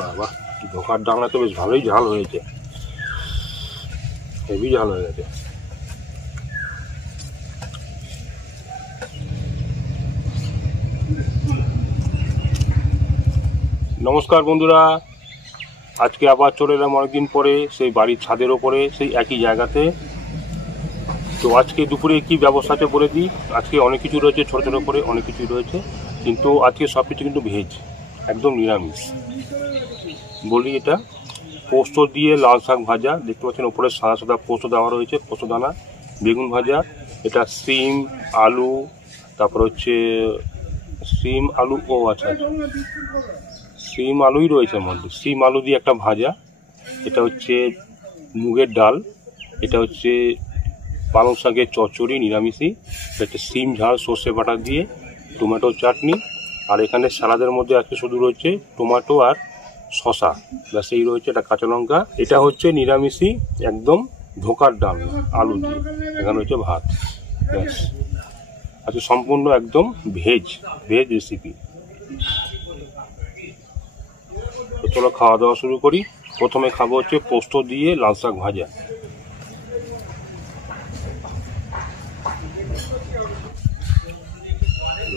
বাবা, ধোকার ডালনা তো বেশ ভালোই ঝাল হয়েছে, হেভি ঝাল হয়ে গেছে। নমস্কার বন্ধুরা, আজকে আবার চলে এলাম অনেকদিন পরে সেই বাড়ির ছাদের ওপরে, সেই একই জায়গাতে। তো আজকে দুপুরে কি ব্যবস্থা আছে বলে দিই। আজকে অনেক কিছু রয়েছে, ছোটো ছোটো করে অনেক কিছুই রয়েছে, কিন্তু আজকে সব কিছু কিন্তু ভেজ, একদম নিরামিষ। বলি এটা পোস্ত দিয়ে লাল শাক ভাজা, দেখতে পাচ্ছেন ওপরে সাদা সাদা পোস্ত দেওয়া রয়েছে, পোস্ত দানা, বেগুন ভাজা, এটা সিম আলু, তারপর হচ্ছে সিম আলু, ও আচ্ছা সিম আলুই রয়েছে এর মধ্যে, সিম আলু দিয়ে একটা ভাজা, এটা হচ্ছে মুগের ডাল, এটা হচ্ছে পালং শাকের চচ্চড়ি নিরামিষই, এটা হচ্ছে সিম ঝাল সর্ষে বাটা দিয়ে, টমেটো চাটনি, আর এখানে স্যালাদের মধ্যে আজকে শুধু রয়েছে টমেটো আর শশা, ব্যাস এই রয়েছে, এটা কাঁচা লঙ্কা। এটা হচ্ছে নিরামিষই একদম ধোকার ডাল আলু দিয়ে, এখানে হচ্ছে ভাত, ব্যাস আজকে সম্পূর্ণ একদম ভেজ রেসিপি। তো চলো খাওয়া দাওয়া শুরু করি। প্রথমে খাবো হচ্ছে পোস্ত দিয়ে লাল শাক ভাজা।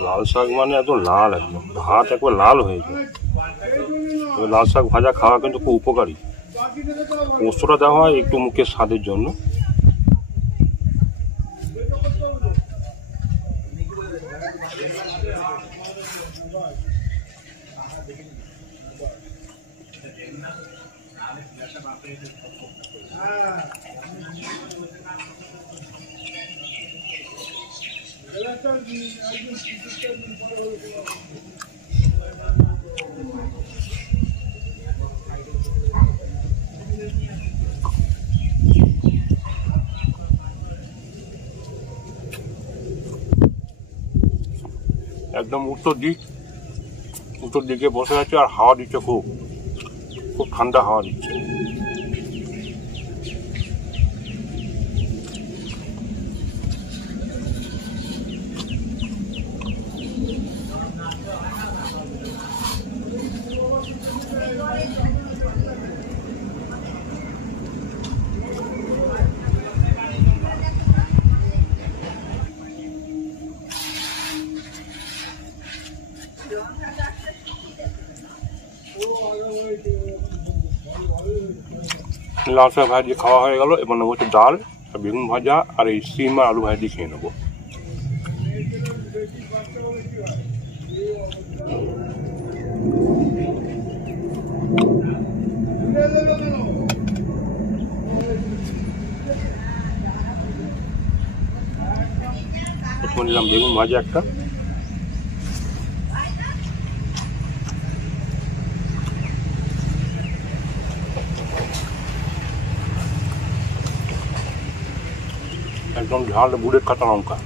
লাল শাক মানে একদম লাল, একদম ভাত একবার লাল হয়ে যায়। লাল শাক ভাজা খাওয়া কিন্তু খুব উপকারী। পোস্তটা দেওয়া হয় একটু মুখের স্বাদের জন্য। একদম উত্তর দিকে বসে আছে, আর হাওয়া দিচ্ছে, খুব ঠান্ডা হাওয়া দিচ্ছে। লাল শাক ভাজি খাওয়া হয়ে গেল, এবার নেবো হচ্ছে ডাল আর বেগুন ভাজা, আর এই সিম আর আলু ভাজি খেয়ে নেবো। প্রথমে নিলাম বেগুন ভাজা একটা, একদম ঝাল বুড়ের কাঁচা লঙ্কা।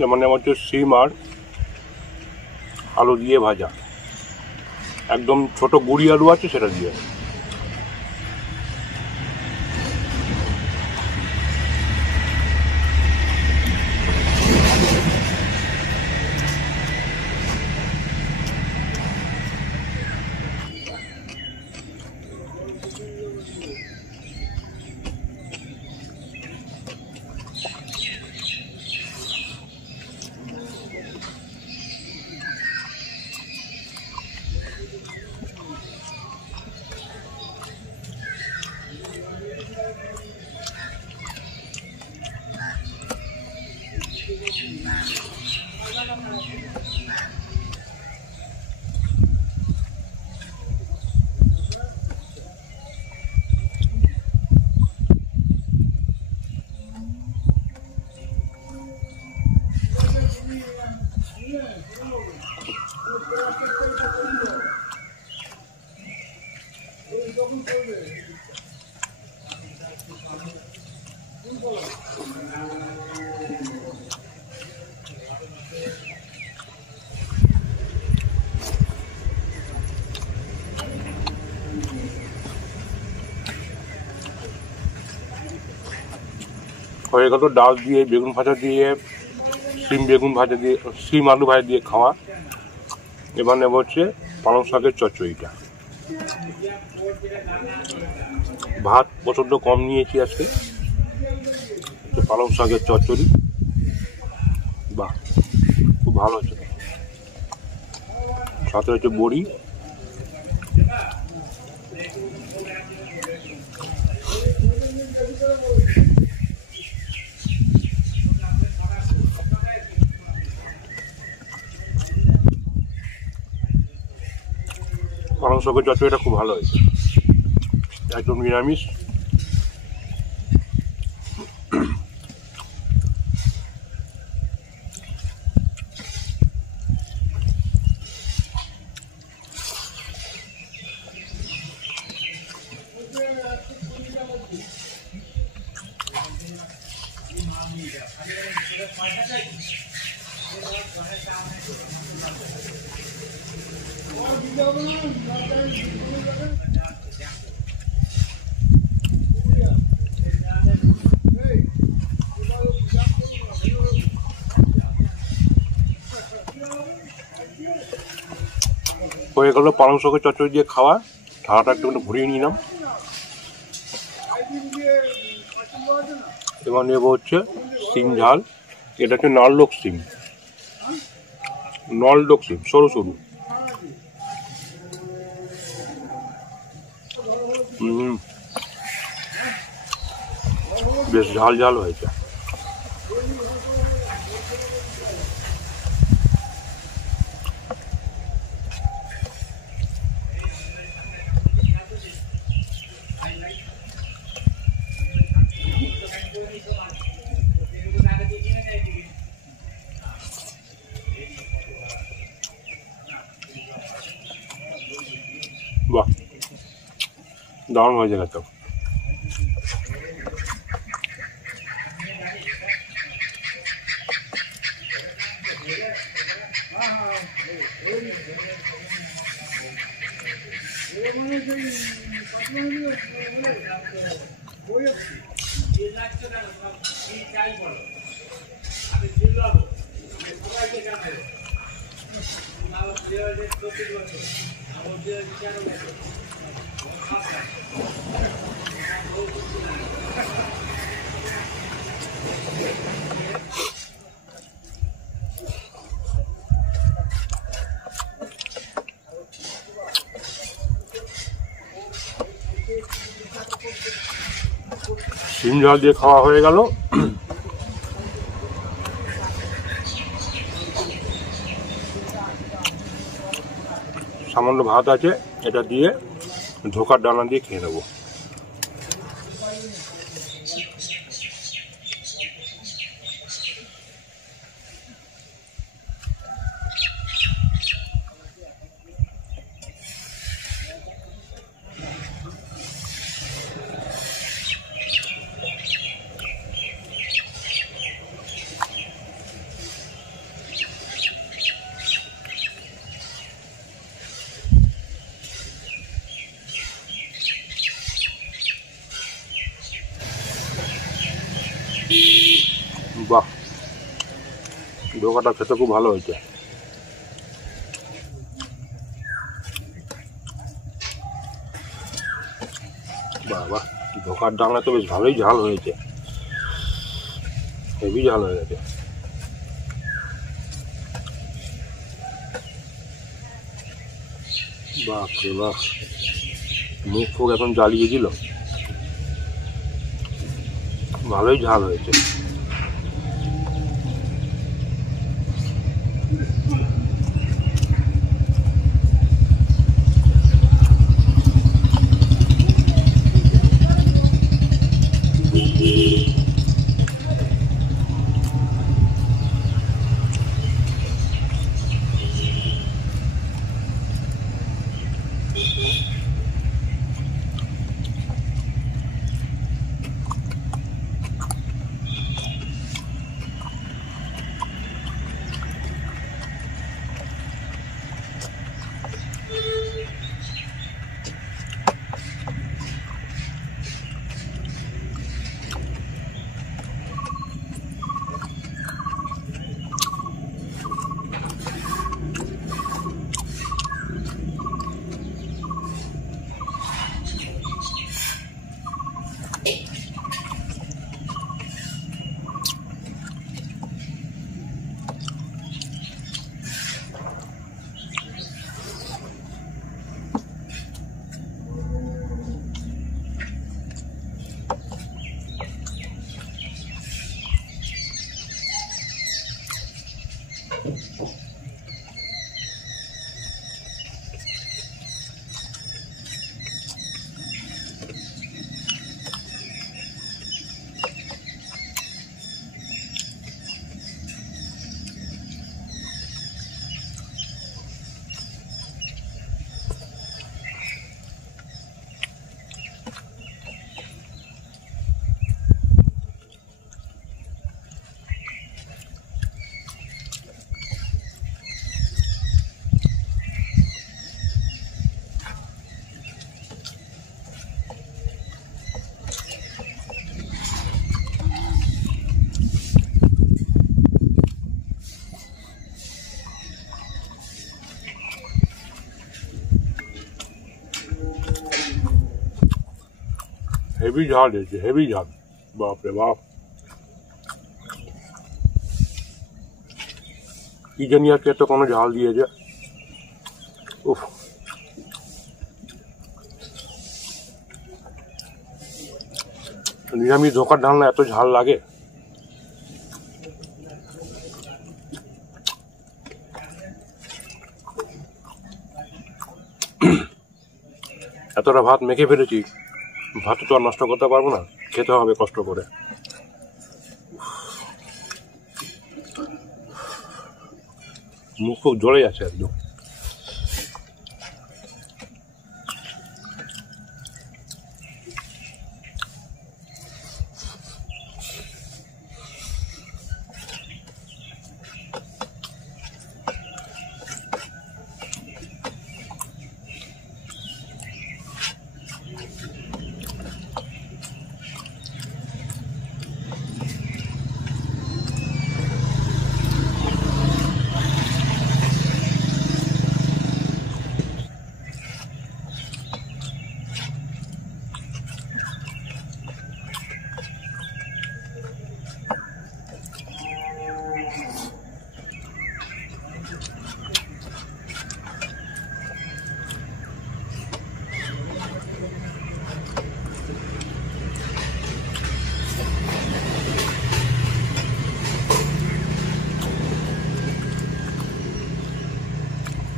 যেমন হচ্ছে সিম আর আলু দিয়ে ভাজা, একদম ছোট গুড়ি আলু আছে সেটা দিয়ে। হয়ে গেল ডাল দিয়ে, বেগুন ভাজা দিয়ে, শিম বেগুন ভাজা দিয়ে, শিম আলু ভাজা দিয়ে খাওয়া। এবার নেব হচ্ছে পালং শাকের চচ্চড়িটা। ভাত প্রচণ্ড কম নিয়েছি আজকে। পালং শাকের চচ্চড়ি, বাহ খুব ভালো হচ্ছে। সাথে হচ্ছে বড়ি, পালং শাকের চচ্চড়িটা খুব ভালো হয়েছে, একদম নিরামিষ। হয়ে গেল পালং শাকের চচ্চড়ি দিয়ে খাওয়া। ঠান্ডাটা একটু ভরিয়ে নিলাম। এবার নেব হচ্ছে সিম ঝাল। এটা হচ্ছে নলডোক সিম, নলডোক সিম সরু সরু। বেশ ঝাল ঝাল হয়েছে। বাহ দারুণ হয়েছে খেতে। সিম ঝাল দিয়ে খাওয়া হয়ে গেল। সামান্য ভাত আছে, এটা দিয়ে ধোকার ডানা দিয়ে খেয়ে নেবো। বাহ ধোকাটা খেতে খুব ভালো হয়েছে। বাহ বাহ ধোকার ডালনা তো বেশ ভালোই ঝাল হয়েছে, হেভি ঝাল হয়ে গেছে। বাহ রে বাহ, মুখ ফুক এখন জ্বালিয়ে দিল, ভালোই ঝাল হয়েছে। হেভি ঝাল দিয়েছে, হেভি ঝাল, বাপরে বাপ। কি জানি আর এত কোনো ঝাল দিয়েছে, উফ। নিরামিষ ধোকার ডালনা এত ঝাল লাগে। এতটা ভাত মেখে ফেলেছি, ভাত তো আর নষ্ট করতে পারবো না, খেতে হবে কষ্ট করে। মুখ খুব জ্বলে যাচ্ছে একদম।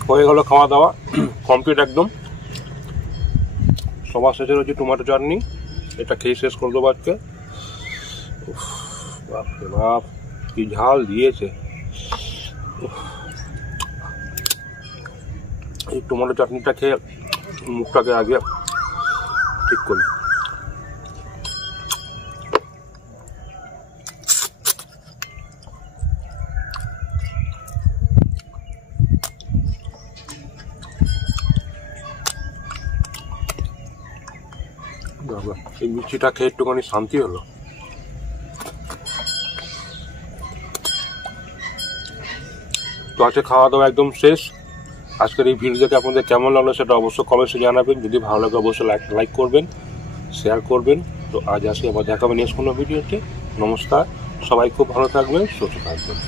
হয়ে গেল খাওয়া দাওয়া কমপ্লিট একদম। সবার শেষে রয়েছে টমেটো চাটনি, এটা খেয়ে শেষ করে দেবো আজকে। বাপরে বাপ কি ঝাল দিয়েছে। এই টমেটো চাটনিটা খেয়ে মুখটাকে আগে ঠিক করি। এই মিষ্টিটা খেয়ে একটুখানি শান্তি হলো। তো আজকে খাওয়া দাওয়া একদম শেষ। আজকের এই ভিডিও দেখে আপনাদের কেমন লাগলো সেটা অবশ্যই কমেন্টে জানাবেন। যদি ভালো লাগে অবশ্যই লাইক করবেন, শেয়ার করবেন। তো আজ আসি, আবার দেখা হবে নেক্সট কোনো ভিডিওতে। নমস্কার, সবাই খুব ভালো থাকবেন, সুস্থ থাকবেন।